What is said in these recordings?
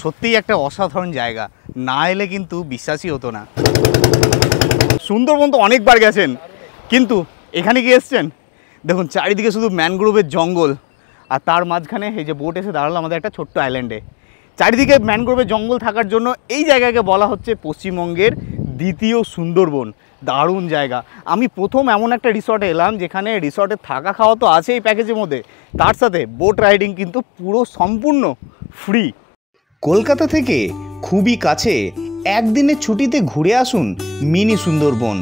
সত্যিই একটা অসাধারণ জায়গা, না এলে কিন্তু বিশ্বাসই হতো না। সুন্দরবন তো অনেকবার গেছেন, কিন্তু এখানে কি এসছেন? দেখুন চারিদিকে শুধু ম্যানগ্রোভের জঙ্গল, আর তার মাঝখানে এই যে বোট এসে দাঁড়ালো আমাদের একটা ছোট্ট আইল্যান্ডে। চারিদিকে ম্যানগ্রোভের জঙ্গল থাকার জন্য এই জায়গাকে বলা হচ্ছে পশ্চিমবঙ্গের দ্বিতীয় সুন্দরবন। দারুণ জায়গা। আমি প্রথম এমন একটা রিসর্টে এলাম যেখানে রিসর্টে থাকা খাওয়া তো আছে এই প্যাকেজের মধ্যে, তার সাথে বোট রাইডিং কিন্তু পুরো সম্পূর্ণ ফ্রি। কলকাতা থেকে খুবই কাছে একদিনের ছুটিতে ঘুরে আসুন মিনি সুন্দরবন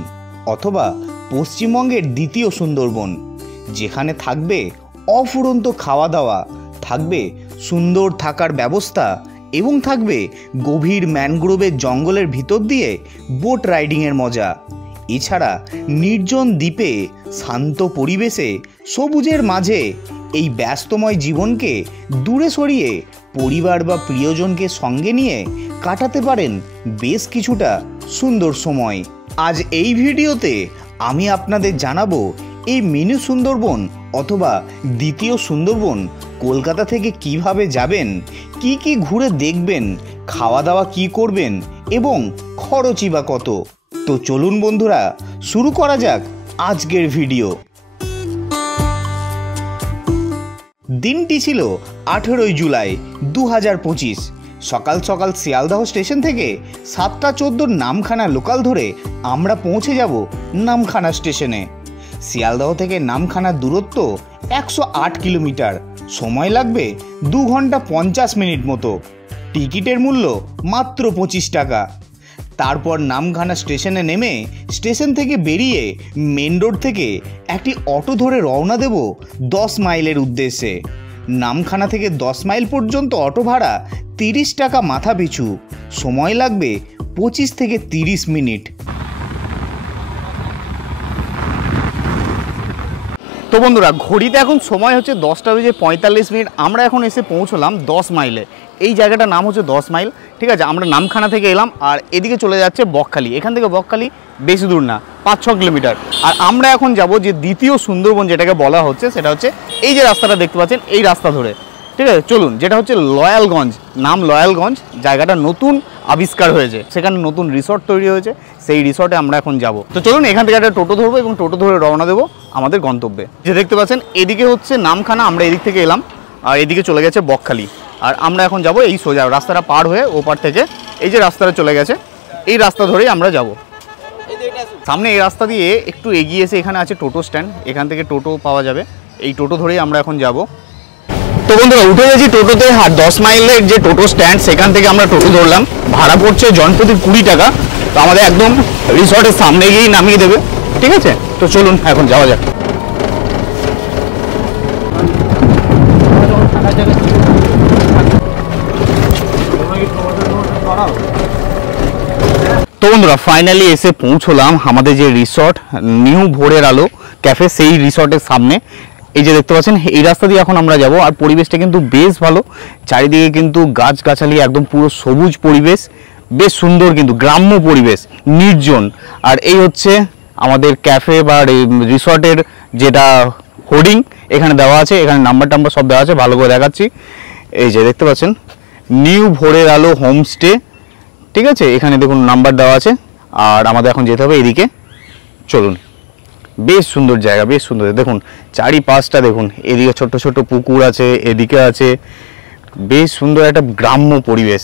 অথবা পশ্চিমবঙ্গের দ্বিতীয় সুন্দরবন, যেখানে থাকবে অফুরন্ত খাওয়া দাওয়া, থাকবে সুন্দর থাকার ব্যবস্থা এবং থাকবে গভীর ম্যানগ্রোভের জঙ্গলের ভিতর দিয়ে বোট রাইডিংয়ের মজা। এছাড়া নির্জন দ্বীপে শান্ত পরিবেশে সবুজের মাঝে এই ব্যস্তময় জীবনকে দূরে সরিয়ে পরিবার বা প্রিয়জনকে সঙ্গে নিয়ে কাটাতে পারেন বেশ কিছুটা সুন্দর সময়। আজ এই ভিডিওতে আমি আপনাদের জানাবো এই মিনি সুন্দরবন অথবা দ্বিতীয় সুন্দরবন কলকাতা থেকে কিভাবে যাবেন, কি কি ঘুরে দেখবেন, খাওয়া দাওয়া কি করবেন এবং খরচই বা কত। তো চলুন বন্ধুরা, শুরু করা যাক আজকের ভিডিও। দিনটি ছিল 18 জুলাই 2025। সকাল সকাল শিয়ালদহ স্টেশন থেকে 7:14 নামখানা লোকাল ধরে আমরা পৌঁছে যাব নামখানা স্টেশনে। শিয়ালদহ থেকে নামখানার দূরত্ব 108 কিলোমিটার, সময় লাগবে 2 ঘন্টা 50 মিনিট মতো। টিকিটের মূল্য মাত্র 25 টাকা। তারপর নামখানা স্টেশনে নেমে স্টেশন থেকে বেরিয়ে মেন রোড থেকে একটি অটো ধরে রওনা দেব 10 মাইলের উদ্দেশ্যে। নামখানা থেকে 10 মাইল পর্যন্ত অটো ভাড়া 30 টাকা মাথা পিছু, সময় লাগবে 25 থেকে 30 মিনিট। তো বন্ধুরা, ঘড়িতে এখন সময় হচ্ছে 10:45। আমরা এখন এসে পৌঁছলাম 10 মাইলে। এই জায়গাটার নাম হচ্ছে 10 মাইল, ঠিক আছে। আমরা নামখানা থেকে এলাম আর এদিকে চলে যাচ্ছে বকখালি। এখান থেকে বকখালি বেশি দূর না, 5-6 কিলোমিটার। আর আমরা এখন যাব যে দ্বিতীয় সুন্দরবন যেটাকে বলা হচ্ছে, সেটা হচ্ছে এই যে রাস্তাটা দেখতে পাচ্ছেন, এই রাস্তা ধরে, ঠিক আছে। চলুন, যেটা হচ্ছে লয়ালগঞ্জ, নাম লয়ালগঞ্জ। জায়গাটা নতুন আবিষ্কার হয়েছে, সেখানে নতুন রিসর্ট তৈরি হয়েছে, সেই রিসর্টে আমরা এখন যাব। তো চলুন, এখান থেকে একটা টোটো ধরবো এবং টোটো ধরে রওনা দেবো আমাদের গন্তব্যে। যে দেখতে পাচ্ছেন এদিকে হচ্ছে নামখানা, আমরা এদিক থেকে এলাম, আর এদিকে চলে গেছে বকখালি। আর আমরা এখন যাব এই সোজা রাস্তাটা পার হয়ে ওপার থেকে এই যে রাস্তাটা চলে গেছে, এই রাস্তা ধরেই আমরা যাব। সামনে এই রাস্তা দিয়ে একটু এগিয়ে এসে এখানে আছে টোটো স্ট্যান্ড, এখান থেকে টোটো পাওয়া যাবে। এই টোটো ধরেই আমরা এখন যাব। তো বন্ধুরা, উঠে গেছি টোটোতে। আর 10 মাইলের যে টোটো স্ট্যান্ড, সেখান থেকে আমরা টোটো ধরলাম। ভাড়া পড়ছে জনপ্রতি 20 টাকা। তো আমাদের একদম রিসর্টের সামনে গিয়েই নামিয়ে দেবে, ঠিক আছে। তো চলুন এখন যাওয়া যাক। তো বন্ধুরা, ফাইনালি এসে পৌঁছলাম আমাদের যে রিসর্ট নিউ ভোরের আলো ক্যাফে, সেই রিসর্টের সামনে। এই যে দেখতে পাচ্ছেন, এই রাস্তা দিয়ে এখন আমরা যাব। আর পরিবেশটা কিন্তু বেশ ভালো, চারিদিকে কিন্তু গাছগাছালি, একদম পুরো সবুজ পরিবেশ, বেশ সুন্দর কিন্তু গ্রাম্য পরিবেশ, নির্জন। আর এই হচ্ছে আমাদের ক্যাফে বা রিসর্টের যেটা হোর্ডিং এখানে দেওয়া আছে, এখানে নাম্বার টাম্বার সব দেওয়া আছে, ভালো করে দেখাচ্ছি। এই যে দেখতে পাচ্ছেন, নিউ ভোরের আলো হোমস্টে, ঠিক আছে। এখানে দেখুন নাম্বার দেওয়া আছে। আর আমাদের এখন যেতে হবে এদিকে। চলুন, বেশ সুন্দর জায়গা, বেশ সুন্দর। দেখুন চারিপাশটা দেখুন, এদিকে ছোট ছোট পুকুর আছে, এদিকে আছে, বেশ সুন্দর একটা গ্রাম্য পরিবেশ।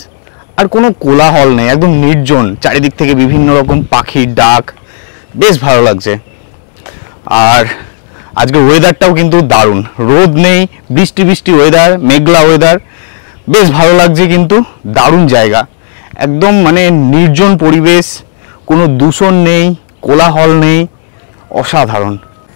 আর কোনো কোলাহল নেই, একদম নির্জন, চারিদিক থেকে বিভিন্ন রকম পাখির ডাক, বেশ ভালো লাগছে। আর আজকে ওয়েদারটাও কিন্তু দারুণ, রোদ নেই, বৃষ্টি বৃষ্টি ওয়েদার, মেঘলা ওয়েদার, বেশ ভালো লাগছে। কিন্তু দারুণ জায়গা, একদম মানে নির্জন পরিবেশ, কোনো দূষণ নেই, কোলাহল নেই, অসাধারণ।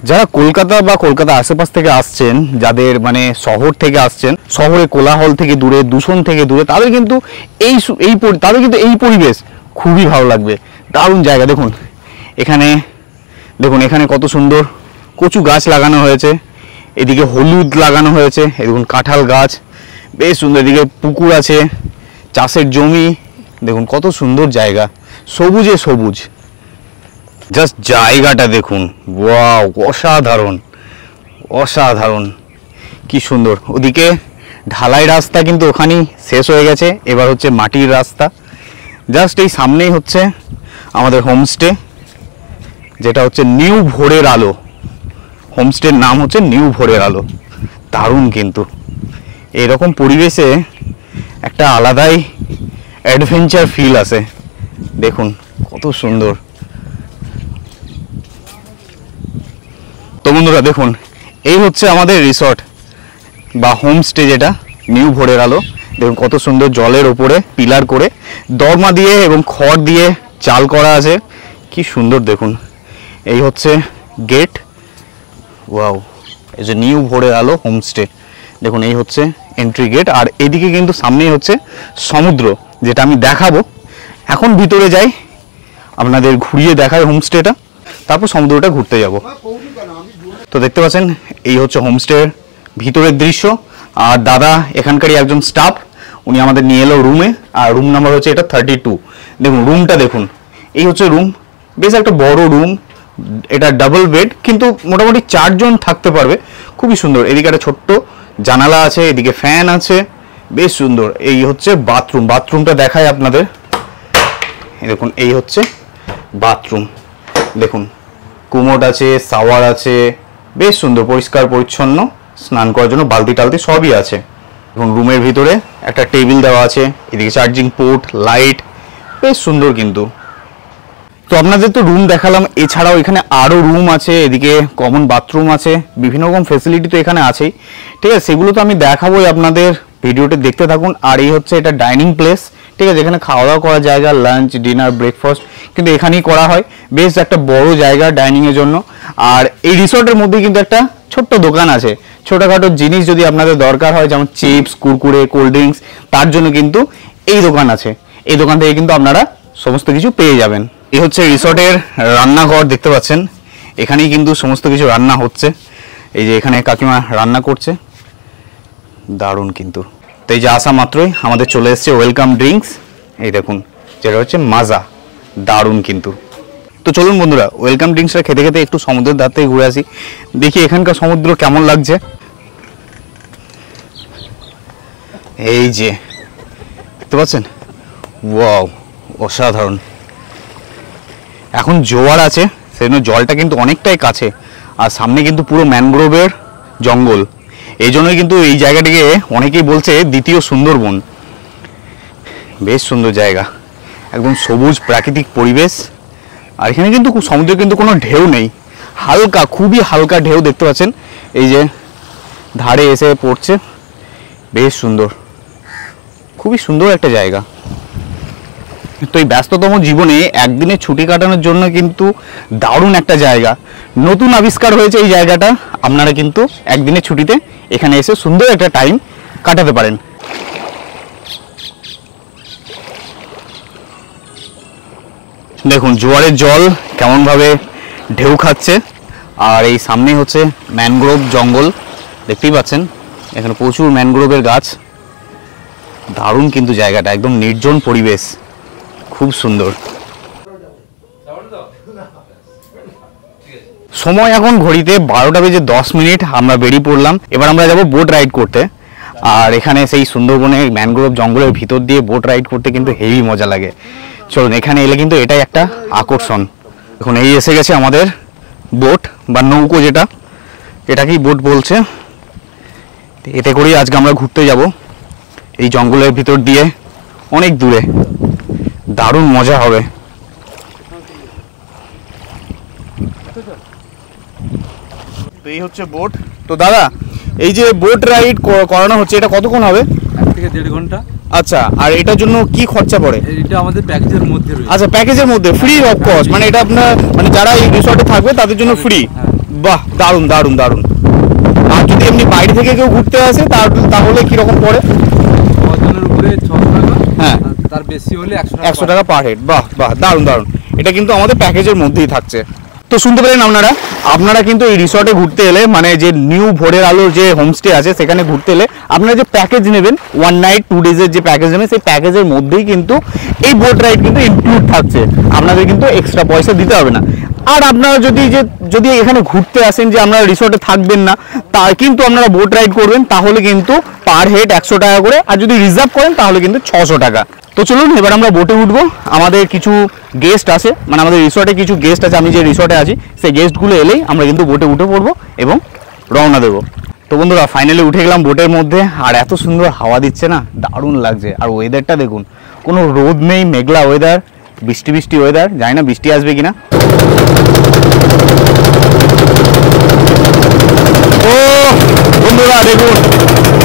যারা কলকাতা বা কলকাতা আশেপাশ থেকে আসছেন, যাদের মানে শহর থেকে আসছেন, শহরে কোলাহল থেকে দূরে, দূষণ থেকে দূরে, তাদের কিন্তু এই পরিবেশ খুবই ভালো লাগবে। দারুণ জায়গা। দেখুন এখানে কত সুন্দর কচু গাছ লাগানো হয়েছে, এদিকে হলুদ লাগানো হয়েছে, দেখুন কাঁঠাল গাছ, বেশ সুন্দর। এদিকে পুকুর আছে, চাষের জমি, দেখুন কত সুন্দর জায়গা, সবুজে সবুজ। জাস্ট জায়গাটা দেখুন, ওয়াও, অসাধারণ অসাধারণ, কি সুন্দর। ওদিকে ঢালাই রাস্তা কিন্তু ওখানেই শেষ হয়ে গেছে, এবার হচ্ছে মাটির রাস্তা। জাস্ট এই সামনেই হচ্ছে আমাদের হোমস্টে, যেটা হচ্ছে নিউ ভোরের আলো। হোমস্টের নাম হচ্ছে নিউ ভোরের আলো। দারুণ কিন্তু এরকম পরিবেশে একটা আলাদাই অ্যাডভেঞ্চার ফিল আসে। দেখুন কত সুন্দর। তো বন্ধুরা দেখুন, এই হচ্ছে আমাদের রিসর্ট বা হোমস্টে, যেটা নিউ ভোরের আলো। দেখুন কত সুন্দর, জলের ওপরে পিলার করে দরমা দিয়ে এবং খড় দিয়ে চাল করা আছে, কি সুন্দর দেখুন। এই হচ্ছে গেট। ওয়াও, এই যে নিউ ভোরের আলো হোমস্টে, দেখুন এই হচ্ছে এন্ট্রি গেট। আর এদিকে কিন্তু সামনেই হচ্ছে সমুদ্র, যেটা আমি দেখাবো। এখন ভিতরে যাই, আপনাদের ঘুরিয়ে দেখায় হোমস্টেটা, তারপর সমুদ্রটা ঘুরতে যাব। তো দেখতে পাচ্ছেন এই হচ্ছে হোমস্টের ভিতরের দৃশ্য। আর দাদা এখানকারই একজন স্টাফ, উনি আমাদের নিয়ে এলো রুমে। আর রুম নাম্বার হচ্ছে এটা 32। দেখুন রুমটা দেখুন, এই হচ্ছে রুম। বেশ একটা বড় রুম, এটা ডাবল বেড, কিন্তু মোটামুটি 4 জন থাকতে পারবে। খুবই সুন্দর। এদিকে একটা ছোট্ট জানালা আছে, এদিকে ফ্যান আছে, বেশ সুন্দর। এই হচ্ছে বাথরুম, বাথরুমটা দেখায় আপনাদের। দেখুন এই হচ্ছে বাথরুম, দেখুন কুমোড আছে, শাওয়ার আছে, বেশ সুন্দর পরিষ্কার পরিচ্ছন্ন। স্নান করার জন্য বালতি টালতি সবই আছে। এবং রুমের ভিতরে একটা টেবিল দেওয়া আছে, এদিকে চার্জিং পোর্ট, লাইট, বেশ সুন্দর কিন্তু। তো আপনাদের তো রুম দেখালাম, এছাড়াও এখানে আরও রুম আছে, এদিকে কমন বাথরুম আছে, বিভিন্ন রকম ফেসিলিটি তো এখানে আছেই। ঠিক আছে, সেগুলো তো আমি দেখাবোই আপনাদের, ভিডিওটি দেখতে থাকুন। আর এই হচ্ছে এটা ডাইনিং প্লেস, ঠিক আছে, যেখানে খাওয়া দাওয়া করার জায়গা, লাঞ্চ, ডিনার, ব্রেকফাস্ট কিন্তু এখানেই করা হয়। বেশ একটা বড় জায়গা ডাইনিংয়ের জন্য। আর এই রিসর্টের মধ্যে কিন্তু একটা ছোট্ট দোকান আছে, ছোটোখাটো জিনিস যদি আপনাদের দরকার হয়, যেমন চিপস, কুরকুরে, কোল্ড ড্রিঙ্কস, তার জন্য কিন্তু এই দোকান আছে। এই দোকান থেকে কিন্তু আপনারা সমস্ত কিছু পেয়ে যাবেন। এই হচ্ছে রিসর্টের রান্নাঘর, দেখতে পাচ্ছেন এখানেই কিন্তু সমস্ত কিছু রান্না হচ্ছে। এই যে এখানে কাকিমা রান্না করছে, দারুণ কিন্তু। তো এই যে আসা মাত্রই আমাদের চলে এসছে ওয়েলকাম ড্রিঙ্কস, এই দেখুন যেটা হচ্ছে মাজা, দারুণ কিন্তু। তো চলুন বন্ধুরা, ওয়েলকাম ড্রিঙ্কসটা খেতে খেতে একটু সমুদ্রের ধার থেকে ঘুরে আসি, দেখি এখানকার সমুদ্র কেমন লাগছে। এই যে দেখতে পাচ্ছেন, ওয়াও অসাধারণ। এখন জোয়ার আছে, সেজন্য জলটা কিন্তু অনেকটাই কাছে। আর সামনে কিন্তু পুরো ম্যানগ্রোভের জঙ্গল, এই জন্যই কিন্তু এই জায়গাটিকে অনেকেই বলছে দ্বিতীয় সুন্দরবন। বেশ সুন্দর জায়গা, একদম সবুজ প্রাকৃতিক পরিবেশ। আর এখানে কিন্তু সমুদ্রে কিন্তু কোনো ঢেউ নেই, হালকা, খুবই হালকা ঢেউ দেখতে পাচ্ছেন, এই যে ধারে এসে পড়ছে। বেশ সুন্দর, খুবই সুন্দর একটা জায়গা। তো এই ব্যস্ততম জীবনে একদিনের ছুটি কাটানোর জন্য কিন্তু দারুণ একটা জায়গা, নতুন আবিষ্কার হয়েছে এই জায়গাটা। আপনারা কিন্তু একদিনের ছুটিতে এখানে এসে সুন্দর একটা টাইম কাটাতে পারেন। দেখুন জোয়ারের জল কেমনভাবে ঢেউ খাচ্ছে। আর এই সামনে হচ্ছে ম্যানগ্রোভ জঙ্গল, দেখতেই পাচ্ছেন এখানে প্রচুর ম্যানগ্রোভের গাছ। দারুণ কিন্তু জায়গাটা, একদম নির্জন পরিবেশ, খুব সুন্দর। সময় এখন ঘড়িতে 12:10। আমরা বেরিয়ে পড়লাম, এবার আমরা যাব বোট রাইড করতে। আর এখানে সেই সুন্দরবনের ম্যানগ্রোভ জঙ্গলের ভিতর দিয়ে বোট রাইড করতে কিন্তু হেভি মজা লাগে। চলুন, এখানে এলে কিন্তু এটাই একটা আকর্ষণ। এখন এই এসে গেছে আমাদের বোট বা নৌকো, যেটা এটাকেই বোট বলছে। এতে করেই আজকে আমরা ঘুরতে যাব এই জঙ্গলের ভিতর দিয়ে, অনেক দূরে। দারুণ মজা হবে। তো এই হচ্ছে বোট। তো দাদা, এই যে বোট রাইড করানো হচ্ছে, এটা কতক্ষণ হবে? 1 থেকে 1.5 ঘন্টা। আচ্ছা, আর এটার জন্য কি খরচা পড়ে? এটা আমাদের প্যাকেজের মধ্যে রয়েছে। আচ্ছা, প্যাকেজের মধ্যে ফ্রি অফ কস্ট, মানে এটা আপনার মানে যারা এই রিসর্টে থাকবে তাদের জন্য ফ্রি। বাহ, দারুণ দারুণ দারুণ। আর যদি এমনি বাইরে থেকে কেউ ঘুরতে আসে তাহলে কিরকম পড়ে? জনের উপরে 600 টাকা, হ্যাঁ, তার বেশি হলে 100 টাকা পার হেড। বাহ বাহ, দারুণ দারুণ। এটা কিন্তু আমাদের প্যাকেজের মধ্যেই থাকছে। তো শুনতে পেলেন আপনারা কিন্তু এই রিসর্টে ঘুরতে এলে, মানে যে নিউ ভোরের আলোর যে হোমস্টে আছে সেখানে ঘুরতে এলে আপনারা যে প্যাকেজ নেবেন, 1 নাইট 2 ডেজের যে প্যাকেজ নেবেন, সেই প্যাকেজের মধ্যেই কিন্তু এই বোট রাইড কিন্তু ইনক্লুড থাকছে। আপনাদের কিন্তু এক্সট্রা পয়সা দিতে হবে না। আর আপনারা যদি এখানে ঘুরতে আসেন, যে আপনারা রিসর্টে থাকবেন না, তা কিন্তু আপনারা বোট রাইড করবেন, তাহলে কিন্তু পার হেড 100 টাকা করে, আর যদি রিজার্ভ করেন তাহলে কিন্তু 600 টাকা। তো চলুন এবার আমরা বোটে উঠবো। আমাদের কিছু গেস্ট আছে, মানে আমাদের রিসর্টে কিছু গেস্ট আছে, আমি যে রিসর্টে আছি সেই গেস্টগুলো এলেই আমরা কিন্তু বোটে উঠে পড়বো এবং রওনা দেবো। তো বন্ধুরা ফাইনালি উঠে গেলাম বোটের মধ্যে, আর এত সুন্দর হাওয়া দিচ্ছে না, দারুণ লাগছে। আর ওয়েদারটা দেখুন, কোনো রোদ নেই, মেঘলা ওয়েদার, বৃষ্টি বৃষ্টি ওয়েদার, জানি না বৃষ্টি আসবে কিনা। ও বন্ধুরা দেখুন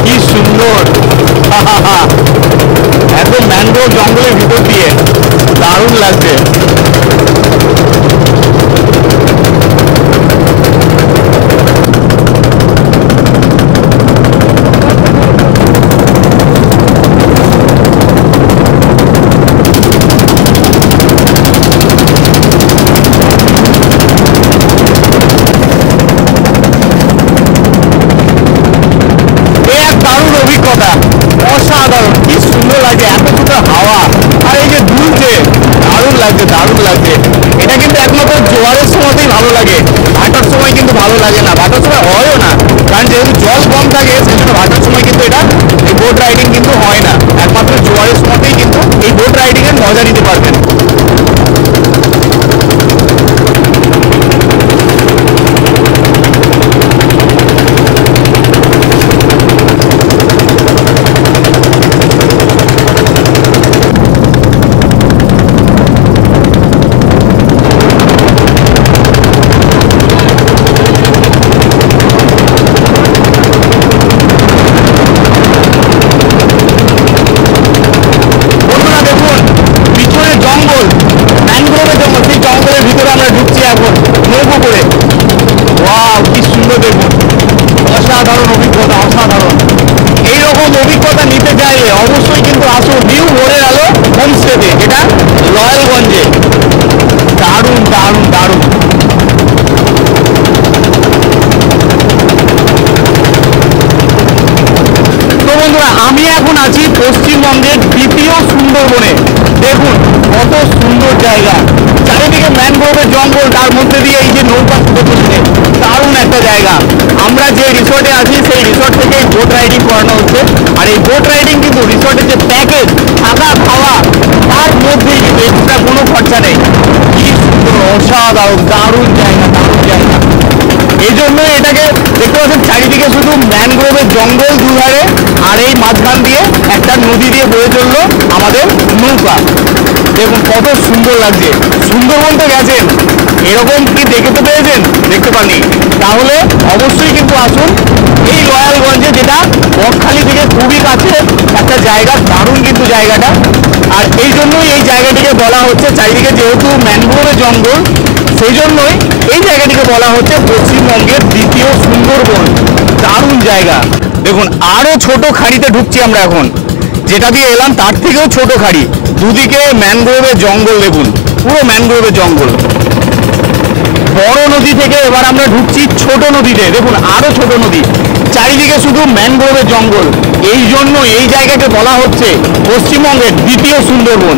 কি সুন্দর, একদম ম্যানগ্রোভ জঙ্গলের ভিতর দিয়ে, দারুণ লাগছে। অসাধারণ, কি সুন্দর লাগছে, এত সুন্দর হাওয়া, আর এই যে দুলছে, দারুণ লাগছে দারুণ লাগছে। এটা কিন্তু একমাত্র জোয়ারের সময়তেই ভালো লাগে, ভাটার সময় কিন্তু ভালো লাগে না, ভাটার সময় হয়ও না, কারণ যেহেতু জল কম থাকে সেই জন্য ভাটার সময় কিন্তু এটা এই বোট রাইডিং কিন্তু হয় না। একমাত্র জোয়ারের সময়তেই কিন্তু এই বোট রাইডিং এর মজা নিতে পারবেন। অসাধারণ অভিজ্ঞতা, অসাধারণ। এইরকম অভিজ্ঞতা নিতে চাইলে অবশ্যই কিন্তু আসুন নিউ ভোরের আলো হোমস্টেতে, যেটা লয়ালগঞ্জে। দারুণ দারুণ দারুণ। তো বন্ধুরা আমি এখন আছি পশ্চিমবঙ্গের দ্বিতীয় সুন্দরবনে। দেখুন কত সুন্দর জায়গা, চারিদিকে ম্যানগ্রোভের জঙ্গল, তার মধ্যে দিয়ে এই যে নৌকা চলছে, দারুণ একটা জায়গা। আমরা যে রিসর্টে আছি সেই রিসর্ট থেকে বোট রাইডিং করানো হচ্ছে, আর এই বোট রাইডিং কিন্তু রিসর্টের যে প্যাকেজ, থাকা খাওয়া তার মধ্যেই কিন্তু এক্সট্রা কোনো খরচা নেই। কি সুন্দর, অসাধারণ, দারুণ জায়গা, দারুণ জায়গা। এই জন্য এটাকে দেখতে পাচ্ছেন চারিদিকে শুধু ম্যানগ্রোভের জঙ্গল দুধারে, আর এই মাঝখান দিয়ে একটা নদী দিয়ে বয়ে চললো আমাদের নৌকা। দেখুন কত সুন্দর লাগছে। সুন্দরবন তো গেছেন, এরকম কি দেখতে পেয়েছেন? দেখতে পাননি? তাহলে অবশ্যই কিন্তু আসুন এই লয়ালগঞ্জে, যেটা বকখালি থেকে খুবই কাছে একটা জায়গা, দারুণ কিন্তু জায়গাটা। আর এই জন্যই এই জায়গাটিকে বলা হচ্ছে, চারিদিকে যেহেতু ম্যানগ্রোভের জঙ্গল, সেই জন্যই এই জায়গাটিকে বলা হচ্ছে পশ্চিমবঙ্গের দ্বিতীয় সুন্দরবন। দারুণ জায়গা। দেখুন আরো ছোট খাড়িতে ঢুকছি আমরা এখন, যেটা দিয়ে এলাম তার থেকেও ছোট খাড়ি, দুদিকে ম্যানগ্রোভের জঙ্গল। দেখুন পুরো ম্যানগ্রোভের জঙ্গল। বড় নদী থেকে এবার আমরা ঢুকছি ছোট নদীতে। দেখুন আরো ছোট নদী, চারিদিকে শুধু ম্যানগ্রোভের জঙ্গল। এই জন্য এই জায়গাকে বলা হচ্ছে পশ্চিমবঙ্গের দ্বিতীয় সুন্দরবন।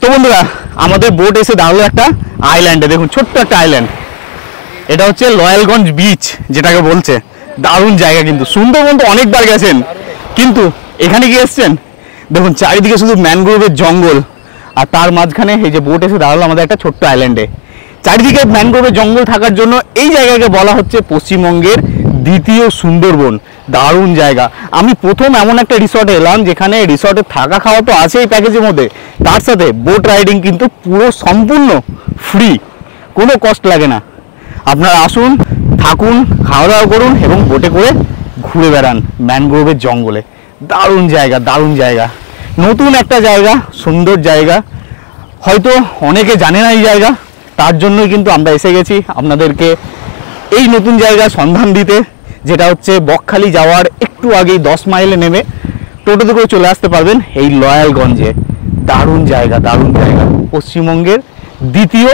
তো বন্ধুরা আমাদের বোট এসে দাঁড়ালো একটা আইল্যান্ডে। দেখুন ছোট্ট একটা আইল্যান্ড, এটা হচ্ছে লয়ালগঞ্জ বিচ যেটাকে বলছে। দারুণ জায়গা কিন্তু। সুন্দরবন তো অনেকবার গেছেন, কিন্তু এখানে কি এসছেন? দেখুন চারিদিকে শুধু ম্যানগ্রোভের জঙ্গল, আর তার মাঝখানে এই যে বোট এসে দাঁড়ালো আমাদের একটা ছোট্ট আইল্যান্ডে। চারিদিকে ম্যানগ্রোভের জঙ্গল থাকার জন্য এই জায়গাকে বলা হচ্ছে পশ্চিমবঙ্গের দ্বিতীয় সুন্দরবন। দারুণ জায়গা। আমি প্রথম এমন একটা রিসর্টে এলাম যেখানে রিসর্টে থাকা খাওয়া তো আছে এই প্যাকেজের মধ্যে, তার সাথে বোট রাইডিং কিন্তু পুরো সম্পূর্ণ ফ্রি, কোনো কষ্ট লাগে না। আপনারা আসুন, থাকুন, খাওয়া দাওয়া করুন এবং বোটে করে ঘুরে বেড়ান ম্যানগ্রোভের জঙ্গলে। দারুণ জায়গা, দারুণ জায়গা, নতুন একটা জায়গা, সুন্দর জায়গা। হয়তো অনেকে জানে না এই জায়গা, তার জন্যই কিন্তু আমরা এসে গেছি আপনাদেরকে এই নতুন জায়গার সন্ধান দিতে, যেটা হচ্ছে বকখালি যাওয়ার একটু আগেই 10 মাইলে নেমে টোটোতে করে চলে আসতে পারবেন এই লয়ালগঞ্জে। দারুণ জায়গা, দারুণ জায়গা, পশ্চিমবঙ্গের দ্বিতীয়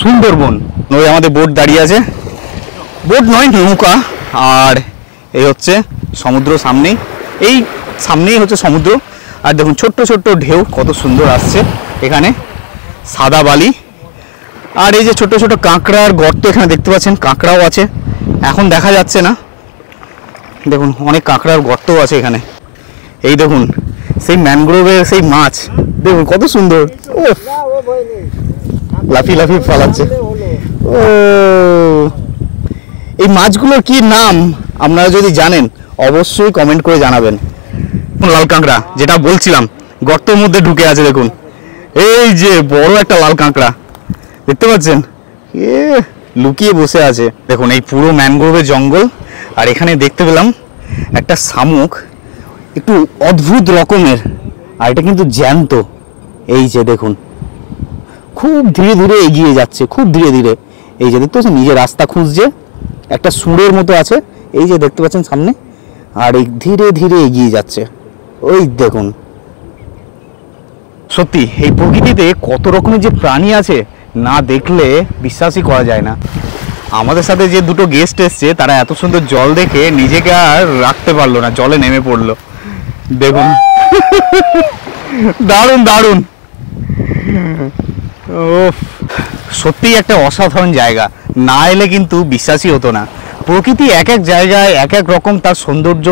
সুন্দরবন। ওই আমাদের বোট দাঁড়িয়ে আছে, বোট নয় নৌকা, আর এই হচ্ছে সমুদ্র সামনেই, এই সামনেই হচ্ছে সমুদ্র। আর দেখুন ছোট্ট ছোট্ট ঢেউ কত সুন্দর আসছে এখানে, সাদা বালি। আর এই যে ছোট ছোট কাঁকড়ার গর্ত এখানে দেখতে পাচ্ছেন, কাঁকড়াও আছে, এখন দেখা যাচ্ছে না। দেখুন অনেক কাঁকড়ার গর্তও আছে এখানে। এই দেখুন সেই ম্যানগ্রোভের সেই মাছ, দেখুন কত সুন্দর, ও লাফি লাফি ফালাচ্ছে। ও এই মাছগুলোর কি নাম আপনারা যদি জানেন অবশ্যই কমেন্ট করে জানাবেন। লাল কাঁকড়া যেটা বলছিলাম গর্তের মধ্যে ঢুকে আছে, দেখুন এই যে বড় একটা লাল কাঁকড়া দেখতে পাচ্ছেন, এ লুকিয়ে বসে আছে। দেখুন এই পুরো ম্যানগ্রোভের জঙ্গল, আর এখানে দেখতে পেলাম একটা শামুক, একটু অদ্ভুত রকমের, আর এটা কিন্তু জ্যান্ত। এই যে দেখুন খুব ধীরে ধীরে এগিয়ে যাচ্ছে, খুব ধীরে ধীরে। এই যে দেখতে পাচ্ছেন নিজের রাস্তা খুঁজছে, একটা সুরের মতো আছে, এই যে দেখতে পাচ্ছেন সামনে, আর এই ধীরে ধীরে এগিয়ে যাচ্ছে। ওই দেখুন, সত্যি এই প্রকৃতিতে কত রকমের যে প্রাণী আছে না দেখলে বিশ্বাসই করা যায় না। আমাদের সাথে যে দুটো গেস্ট এসছে তারা এত সুন্দর জল দেখে নিজেকে আর রাখতে পারলো না, জলে নেমে পড়লো। দেখুন দারুণ দারুণ, সত্যিই একটা অসাধারণ জায়গা, না এলে কিন্তু বিশ্বাসই হতো না। প্রকৃতি এক এক জায়গায় এক এক রকম তার সৌন্দর্য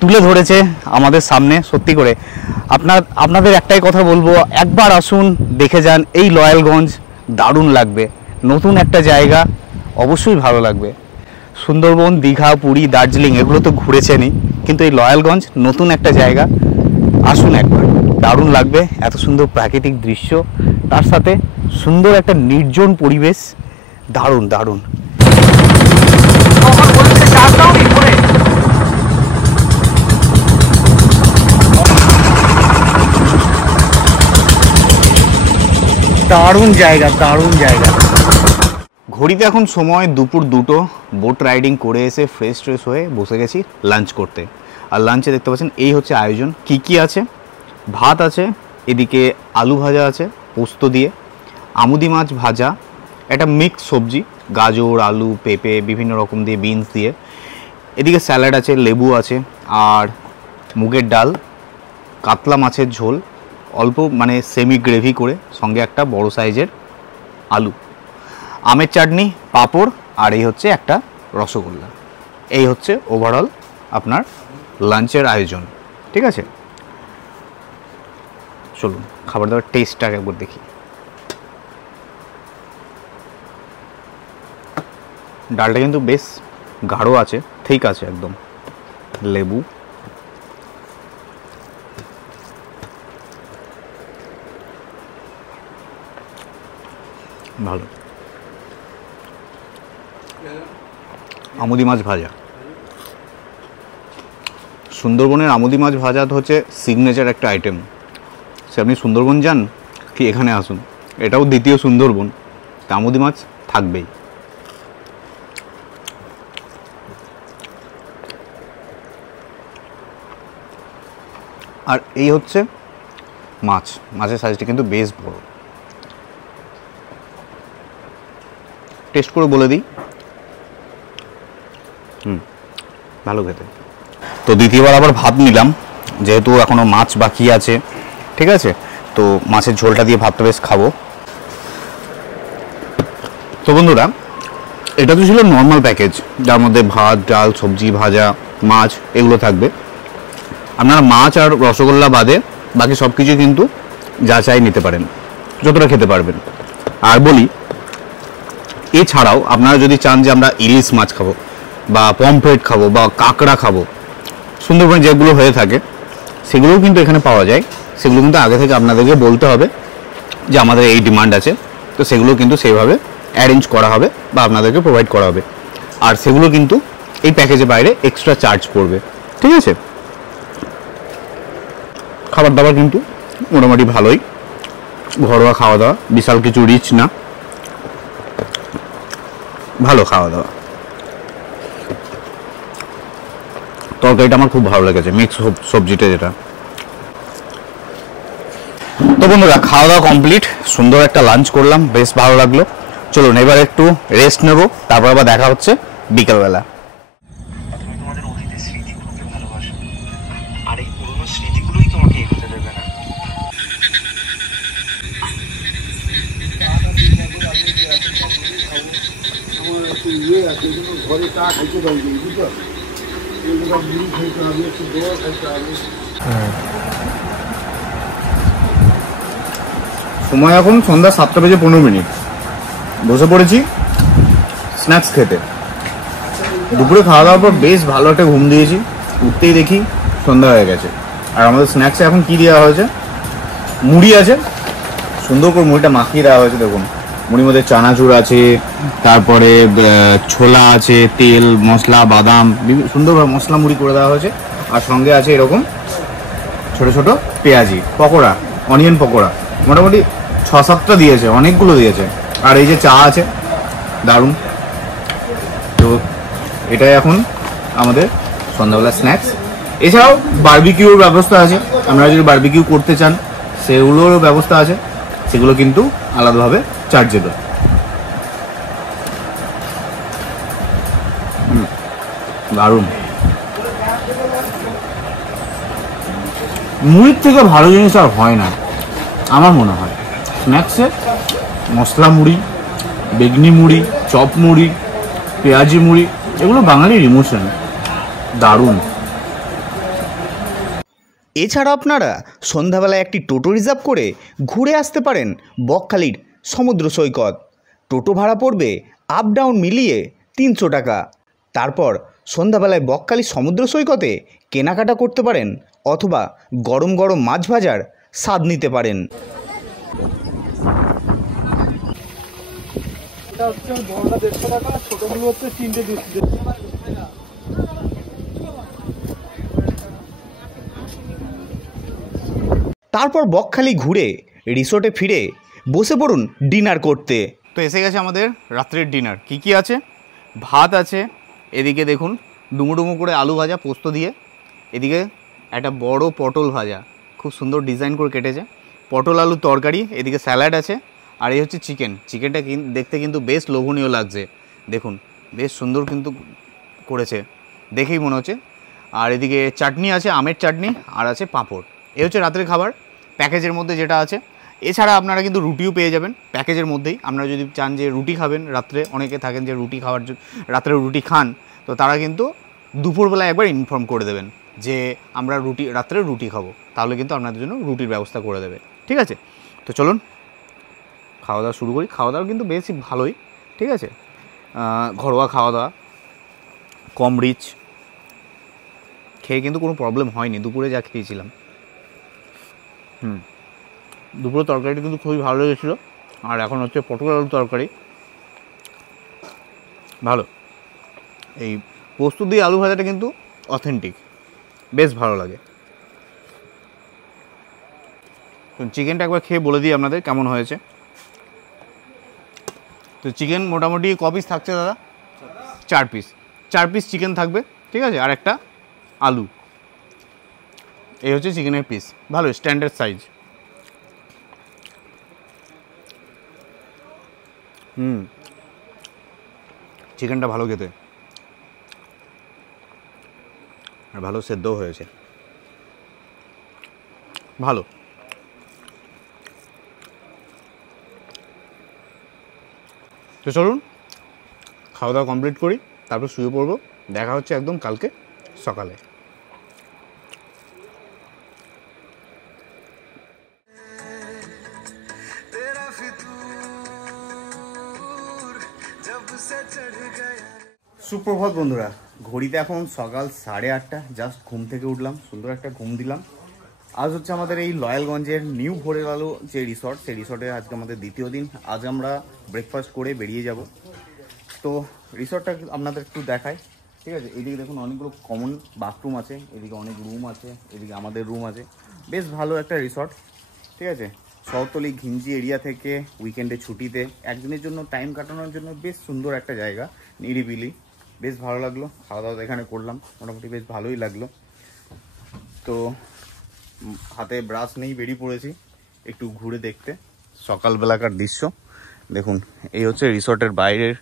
তুলে ধরেছে আমাদের সামনে। সত্যি করে আপনাদের একটাই কথা বলবো, একবার আসুন, দেখে যান এই লয়ালগঞ্জ, দারুণ লাগবে। নতুন একটা জায়গা, অবশ্যই ভালো লাগবে। সুন্দরবন, দীঘা, পুরী, দার্জিলিং এগুলো তো ঘুরেছেনই, কিন্তু এই লয়ালগঞ্জ নতুন একটা জায়গা, আসুন একবার, দারুণ লাগবে। এত সুন্দর প্রাকৃতিক দৃশ্য, তার সাথে সুন্দর একটা নির্জন পরিবেশ, দারুণ দারুণ। দারুণ জায়গা, দারুণ জায়গা। ঘড়িতে এখন সময় দুপুর 2টো। বোট রাইডিং করে এসে ফ্রেশ ট্রেশ হয়ে বসে গেছি লাঞ্চ করতে। আর লাঞ্চে দেখতে পাচ্ছেন এই হচ্ছে আয়োজন। কি কি আছে, ভাত আছে, এদিকে আলু ভাজা আছে পোস্ত দিয়ে, আমুদি মাছ ভাজা, একটা মিক্স সবজি, গাজর, আলু, পেঁপে বিভিন্ন রকম দিয়ে, বিনস দিয়ে, এদিকে স্যালাড আছে, লেবু আছে, আর মুগের ডাল, কাতলা মাছের ঝোল অল্প মানে সেমি গ্রেভি করে, সঙ্গে একটা বড় সাইজের আলু, আমের চাটনি, পাঁপড়, আর এই হচ্ছে একটা রসগোল্লা। এই হচ্ছে ওভারঅল আপনার লাঞ্চের আয়োজন। ঠিক আছে, চলুন খাবার দাবার টেস্টটা একবার দেখি। ডালটা কিন্তু বেশ গাঢ় আছে, ঠিক আছে একদম। লেবু, ভালো। আমুদি মাছ ভাজা, সুন্দরবনের আমুদি মাছ ভাজা হচ্ছে সিগনেচার একটা আইটেম। সে আপনি সুন্দরবন যান কি এখানে আসুন, এটাও দ্বিতীয় সুন্দরবন, তা আমুদি মাছ থাকবেই। আর এই হচ্ছে মাছ, মাছের সাইজটা কিন্তু বেশ বড়। টেস্ট করে বলে দিই, ভালো খেতে। তো দ্বিতীয়বার আবার ভাত নিলাম, যেহেতু এখনও মাছ বাকি আছে। ঠিক আছে, তো মাছের ঝোলটা দিয়ে ভাতটা বেশ খাবো। তো বন্ধুরা, এটা তো ছিল নর্মাল প্যাকেজ, যার মধ্যে ভাত, ডাল, সবজি, ভাজা, মাছ এগুলো থাকবে। আপনারা মাছ আর রসগোল্লা বাদে বাকি সব কিছু কিন্তু যা চাই নিতে পারেন, যতটা খেতে পারবেন। আর বলি, এছাড়াও আপনারা যদি চান যে আমরা ইলিশ মাছ খাবো বা পমফ্রেট খাবো বা কাঁকড়া খাবো, সুন্দরবনে যেগুলো হয়ে থাকে সেগুলোও কিন্তু এখানে পাওয়া যায়। সেগুলো কিন্তু আগে থেকে আপনাদেরকে বলতে হবে যে আমাদের এই ডিমান্ড আছে, তো সেগুলো কিন্তু সেইভাবে অ্যারেঞ্জ করা হবে বা আপনাদেরকে প্রোভাইড করা হবে। আর সেগুলো কিন্তু এই প্যাকেজের বাইরে এক্সট্রা চার্জ পড়বে। ঠিক আছে, খাবার দাবার কিন্তু মোটামুটি ভালোই, ঘরোয়া খাওয়া দাওয়া, বিশাল কিছু রিচ না, ভালো খাওয়া দাওয়া। তরকারিটা আমার খুব ভালো লেগেছে, মিক্স সবজিটা যেটা। তো বন্ধুরা, খাওয়া দাওয়া কমপ্লিট, সুন্দর একটা লাঞ্চ করলাম, বেশ ভালো লাগলো। চলুন এবার একটু রেস্ট নেবো, তারপর আবার দেখা হচ্ছে বিকেলবেলা। তোমাদের অতীতের স্মৃতিগুলোকে ভালোবাসো, আর এই পুরোনো স্মৃতিগুলোই তোমাকে এগোতে দেবে। সময় এখন সন্ধ্যা 7:15। বসে পড়েছি স্ন্যাক্স খেতে। দুপুরে খাওয়া দাওয়ার পর বেশ ভালো একটা ঘুম দিয়েছি, উঠতেই দেখি সন্ধ্যা হয়ে গেছে। আর আমাদের স্ন্যাক্সে এখন কি দেওয়া হয়েছে, মুড়ি আছে, সুন্দর করে মুড়িটা মাখিয়ে দেওয়া হয়েছে। দেখুন মুড়ির মধ্যে চানাচুর আছে, তারপরে ছোলা আছে, তেল মশলা বাদাম সুন্দরভাবে মশলা মুড়ি করে দেওয়া হয়েছে। আর সঙ্গে আছে এরকম ছোট ছোট পেঁয়াজি পকোড়া, অনিয়ন পকোড়া, মোটামুটি 6-7টা দিয়েছে, অনেকগুলো দিয়েছে। আর এই যে চা আছে, দারুণ। তো এটাই এখন আমাদের সন্ধ্যাবেলা স্ন্যাক্স। এছাড়াও বারবিকিউর ব্যবস্থা আছে, আপনারা যদি বারবিকিউ করতে চান সেগুলোরও ব্যবস্থা আছে, সেগুলো কিন্তু আলাদাভাবে চার্জেবল। দারুণ। মুড়ির থেকে ভালো জিনিস আর হয় না আমার মনে হয়। স্ন্যাক্সে মশলা মুড়ি, বেগনি মুড়ি, চপ মুড়ি, পেঁয়াজি মুড়ি, এগুলো বাঙালির ইমোশন। দারুণ। এছাড়া আপনারা সন্ধ্যাবেলায় একটি টোটো রিজার্ভ করে ঘুরে আসতে পারেন বকখালির সমুদ্র সৈকত। টোটো ভাড়া পড়বে আপ ডাউন মিলিয়ে 300 টাকা। তারপর সন্ধ্যাবেলায় বকখালি সমুদ্র সৈকতে কেনাকাটা করতে পারেন অথবা গরম গরম মাছ ভাজার স্বাদ নিতে পারেন। তারপর বকখালি ঘুরে রিসোর্টে ফিরে বসে পড়ুন ডিনার করতে। তো এসে গেছে আমাদের রাত্রের ডিনার। কি কি আছে? ভাত আছে, এদিকে দেখুন ডুমো ডুমো করে আলু ভাজা পোস্ত দিয়ে, এদিকে একটা বড় পটল ভাজা, খুব সুন্দর ডিজাইন করে কেটেছে, পটল আলুর তরকারি, এদিকে স্যালাড আছে, আর এই হচ্ছে চিকেন। চিকেনটা দেখতে কিন্তু বেশ লোভনীয় লাগছে, দেখুন বেশ সুন্দর কিন্তু করেছে, দেখেই মনে হচ্ছে। আর এদিকে চাটনি আছে, আমের চাটনি, আর আছে পাঁপড়। এই হচ্ছে রাতের খাবার প্যাকেজের মধ্যে যেটা আছে। এছাড়া আপনারা কিন্তু রুটিও পেয়ে যাবেন প্যাকেজের মধ্যেই। আপনারা যদি চান যে রুটি খাবেন রাত্রে, অনেকে থাকেন যে রুটি খাওয়ার জন্য রাত্রে রুটি খান, তো তারা কিন্তু দুপুরবেলায় একবার ইনফর্ম করে দেবেন যে আমরা রাত্রে রুটি খাবো, তাহলে কিন্তু আপনাদের জন্য রুটির ব্যবস্থা করে দেবে। ঠিক আছে, তো চলুন খাওয়া দাওয়া শুরু করি। খাওয়া দাওয়া কিন্তু বেশি ভালোই, ঠিক আছে, ঘরোয়া খাওয়া দাওয়া, কম রিচ, খেয়ে কিন্তু কোনো প্রবলেম হয়নি দুপুরে যা খেয়েছিলাম। দুপুরের তরকারিটা কিন্তু খুবই ভালো লেগেছিলো। আর এখন হচ্ছে পটল আলুর তরকারি, ভালো। এই পোস্ত দিয়ে আলু ভাজাটা কিন্তু অথেন্টিক, বেশ ভালো লাগে। চিকেনটা একবার খেয়ে বলে দিই আপনাদের কেমন হয়েছে। তো চিকেন মোটামুটি ক পিস থাকছে দাদা? 4 পিস। 4 পিস চিকেন থাকবে, ঠিক আছে, আর একটা আলু। এই হচ্ছে চিকেনের পিস, ভালো স্ট্যান্ডার্ড সাইজ। চিকেনটা ভালো খেতে, আর ভালো সেদ্ধও হয়েছে, ভালো। তো চলুন খাওয়া দাওয়া কমপ্লিট করি, তারপর শুয়ে পড়বো। দেখা হচ্ছে একদম কালকে সকালে। সুপ্রভাত বন্ধুরা, ঘড়িতে এখন সকাল 8:30, জাস্ট ঘুম থেকে উঠলাম, সুন্দর একটা ঘুম দিলাম। আজ হচ্ছে আমাদের এই লয়ালগঞ্জের নিউ ভোরের আলো যে রিসর্ট, সেই রিসর্টে আজকে আমাদের দ্বিতীয় দিন। আজ আমরা ব্রেকফাস্ট করে বেরিয়ে যাব। তো রিসর্টটা আপনাদের একটু দেখায়, ঠিক আছে। এদিকে দেখুন অনেকগুলো কমন বাথরুম আছে, এদিকে অনেক রুম আছে, এদিকে আমাদের রুম আছে। বেশ ভালো একটা রিসর্ট, ঠিক আছে। শহরতলি ঘিঞ্জি এরিয়া থেকে উইকেন্ডে ছুটিতে একদিনের জন্য টাইম কাটানোর জন্য বেশ সুন্দর একটা জায়গা, নিরিবিলি, বেশ ভালো লাগলো। খাওয়া দাওয়া এখানে করলাম, মোটামুটি বেশ ভালোই লাগলো। তো হাতে ব্রাশ নেই, বেরিয়ে পড়েছি একটু ঘুরে দেখতে সকালবেলাকার দৃশ্য। দেখুন এই হচ্ছে রিসর্টের বাইরের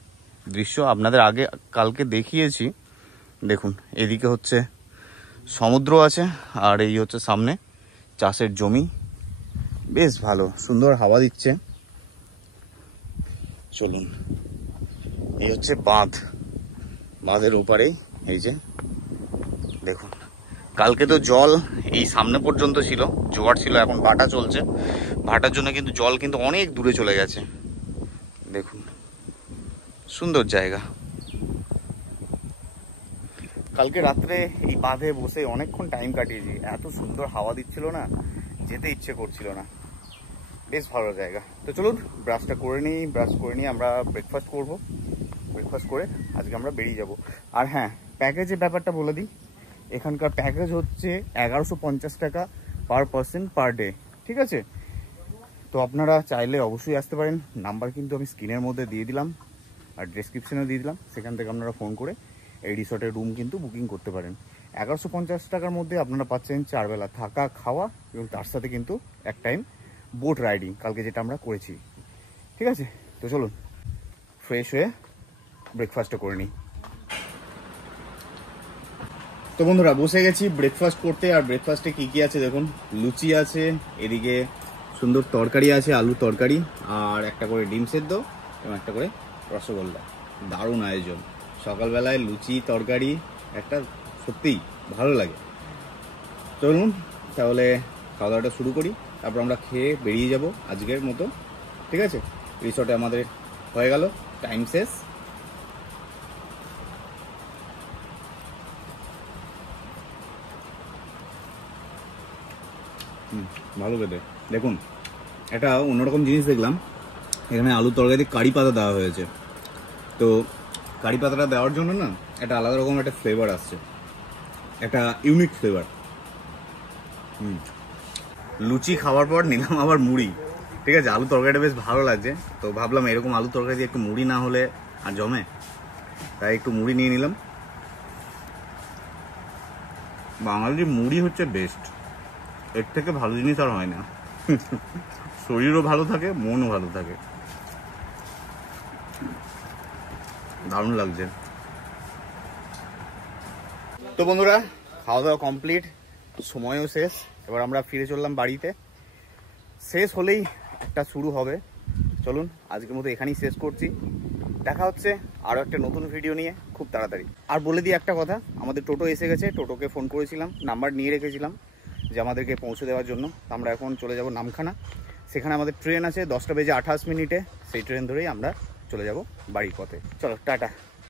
দৃশ্য, আপনাদের আগে কালকে দেখিয়েছি। দেখুন এদিকে হচ্ছে সমুদ্র আছে, আর এই হচ্ছে সামনে চাষের জমি, বেশ ভালো সুন্দর হাওয়া দিচ্ছে। চলুন, এই হচ্ছে বাঁধ, বাঁধের ওপারেই এই যে দেখুন, কালকে তো জল এই সামনে পর্যন্ত ছিল, জোয়ার ছিল, এখন ভাটা চলছে। ভাটার জন্য কিন্তু জল কিন্তু অনেক দূরে চলে গেছে। দেখুন সুন্দর জায়গা। কালকে রাত্রে এই বাঁধে বসে অনেকক্ষণ টাইম কাটিয়েছি, এত সুন্দর হাওয়া দিচ্ছিল না, যেতে ইচ্ছে করছিল না। বেশ ভালো জায়গা। তো চলুন ব্রাশটা করে নিই, ব্রাশ করে নিয়ে আমরা ব্রেকফাস্ট করব। ব্রেকফাস্ট করে আজকে আমরা বেরিয়ে যাব। আর হ্যাঁ, প্যাকেজের ব্যাপারটা বলে দিই, এখানকার প্যাকেজ হচ্ছে 1150 টাকা পার পারসন পার ডে, ঠিক আছে? তো আপনারা চাইলে অবশ্যই আসতে পারেন। নাম্বার কিন্তু আমি স্ক্রিনের মধ্যে দিয়ে দিলাম আর ডেসক্রিপশনে দিয়ে দিলাম, সেখান থেকে আপনারা ফোন করে এই রিসর্টের রুম কিন্তু বুকিং করতে পারেন। 1150 টাকার মধ্যে আপনারা পাচ্ছেন 4 বেলা থাকা খাওয়া, এবং তার সাথে কিন্তু এক টাইম বোট রাইডিং, কালকে যেটা আমরা করেছি, ঠিক আছে? তো চলুন ফ্রেশ হয়ে ব্রেকফাস্টটা করে নিই। তো বন্ধুরা বসে গেছি ব্রেকফাস্ট করতে। আর ব্রেকফাস্টে কি কি আছে দেখুন, লুচি আছে, এদিকে সুন্দর তরকারি আছে, আলুর তরকারি, আর একটা করে ডিম সেদ্ধ এবং একটা করে রসগোল্লা। দারুণ আয়োজন, সকালবেলায় লুচি তরকারি একটা সত্যিই ভালো লাগে। চলুন তাহলে খাওয়া দাওয়াটা শুরু করি, তারপর আমরা খেয়ে বেরিয়ে যাব আজকের মতো, ঠিক আছে? রিসর্টে আমাদের হয়ে গেল, টাইম শেষ। ভালো খেতে। দেখুন একটা অন্যরকম জিনিস দেখলাম, এখানে আলু তরকারিতে কারি পাতা দেওয়া হয়েছে। তো কারি পাতাটা দেওয়ার জন্য না একটা আলাদা রকম একটা ফ্লেভার আসছে, একটা ইউনিক ফ্লেভার। লুচি খাওয়ার পর নিলাম আবার মুড়ি, ঠিক আছে? আলু তরকারিটা বেশ ভালো লাগছে, তো ভাবলাম এরকম আলু তরকারি দিয়ে একটু মুড়ি না হলে আর জমে, তাই একটু মুড়ি নিয়ে নিলাম। বাঙালির মুড়ি হচ্ছে বেস্ট, এর থেকে ভালো জিনিস আর হয় না। শরীরও ভালো থাকে, মনও ভালো থাকে, দারুণ লাগছে। তো বন্ধুরা খাওয়া দাওয়া কমপ্লিট, সময়ও শেষ, এবার আমরা ফিরে চললাম বাড়িতে। শেষ হলেই একটা শুরু হবে। চলুন আজকের মতো এখানেই শেষ করছি, দেখা হচ্ছে আরও একটা নতুন ভিডিও নিয়ে খুব তাড়াতাড়ি। আর বলে দিই একটা কথা, আমাদের টোটো এসে গেছে, টোটোকে ফোন করেছিলাম, নাম্বার নিয়ে রেখেছিলাম যে আমাদেরকে পৌঁছে দেওয়ার জন্য। আমরা এখন চলে যাব নামখানা, সেখানে আমাদের ট্রেন আছে 10টা বেজে 28 মিনিটে, সেই ট্রেন ধরেই আমরা চলে যাব বাড়ির পথে। চলো টাটা।